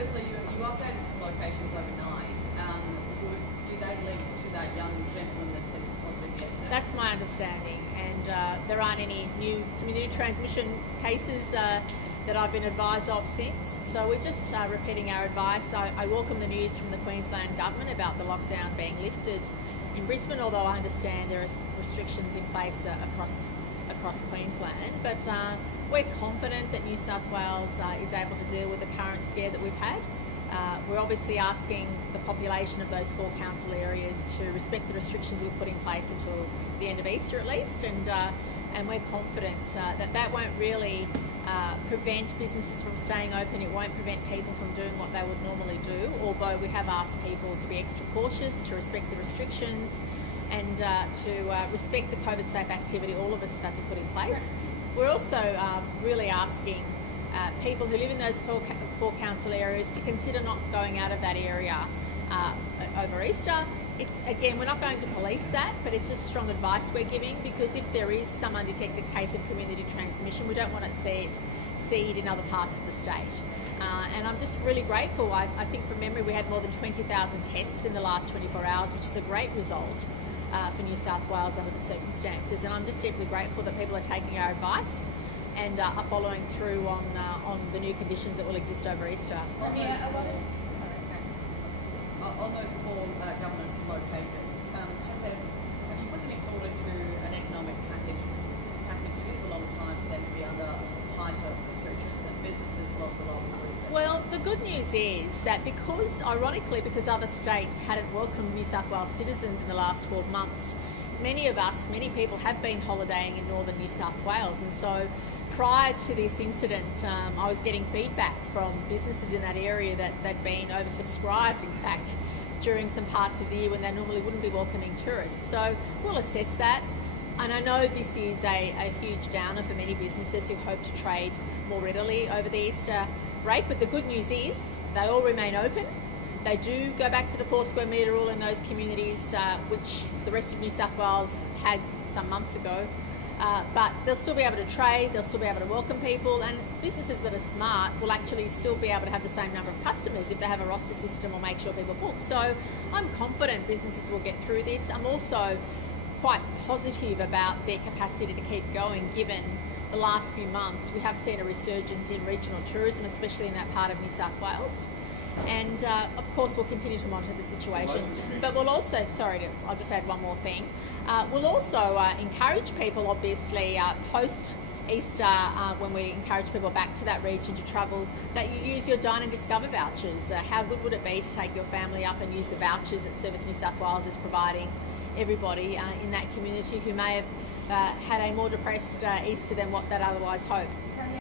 firstly, you updated some locations overnight. Do they link to that young gentleman that tested positive yesterday? That's my understanding, and there aren't any new community transmission cases that I've been advised of since. So we're just repeating our advice. I welcome the news from the Queensland government about the lockdown being lifted in Brisbane, although I understand there are restrictions in place across Queensland. But we're confident that New South Wales is able to deal with the current scare that we've had. We're obviously asking the population of those 4 council areas to respect the restrictions we've put in place until the end of Easter at least, and we're confident that won't really prevent businesses from staying open. It won't prevent people from doing what they would normally do, although we have asked people to be extra cautious, to respect the restrictions, and to respect the COVID-safe activity all of us have had to put in place. We're also really asking people who live in those 4 council areas to consider not going out of that area over Easter. Again, we're not going to police that, but it's just strong advice we're giving, because if there is some undetected case of community transmission, we don't want to see it seed in other parts of the state. And I'm just really grateful. I think from memory we had more than 20,000 tests in the last 24 hours, which is a great result for New South Wales under the circumstances. And I'm just deeply grateful that people are taking our advice and are following through on the new conditions that will exist over Easter. On those 4 government locations, have you put any thought into an economic package, assistance package? It is a long time for them to be under tighter restrictions, and businesses lost a lot of money. Well, the good news is that ironically, because other states hadn't welcomed New South Wales citizens in the last 12 months, many people have been holidaying in northern New South Wales, and so prior to this incident, I was getting feedback from businesses in that area that they'd been oversubscribed, in fact, during some parts of the year when they normally wouldn't be welcoming tourists. So we'll assess that. And I know this is a huge downer for many businesses who hope to trade more readily over the Easter break, but the good news is they all remain open. They do go back to the 4 square metre rule in those communities, which the rest of New South Wales had some months ago. But they'll still be able to trade, they'll still be able to welcome people, and businesses that are smart will actually still be able to have the same number of customers if they have a roster system or make sure people book. So I'm confident businesses will get through this. I'm also quite positive about their capacity to keep going, given the last few months we have seen a resurgence in regional tourism, especially in that part of New South Wales. And of course we'll continue to monitor the situation, but we'll also, I'll just add one more thing, we'll also encourage people, obviously, post-Easter, when we encourage people back to that region to travel, that you use your Dine and Discover vouchers. How good would it be to take your family up and use the vouchers that Service New South Wales is providing everybody in that community who may have had a more depressed Easter than what they'd otherwise hoped.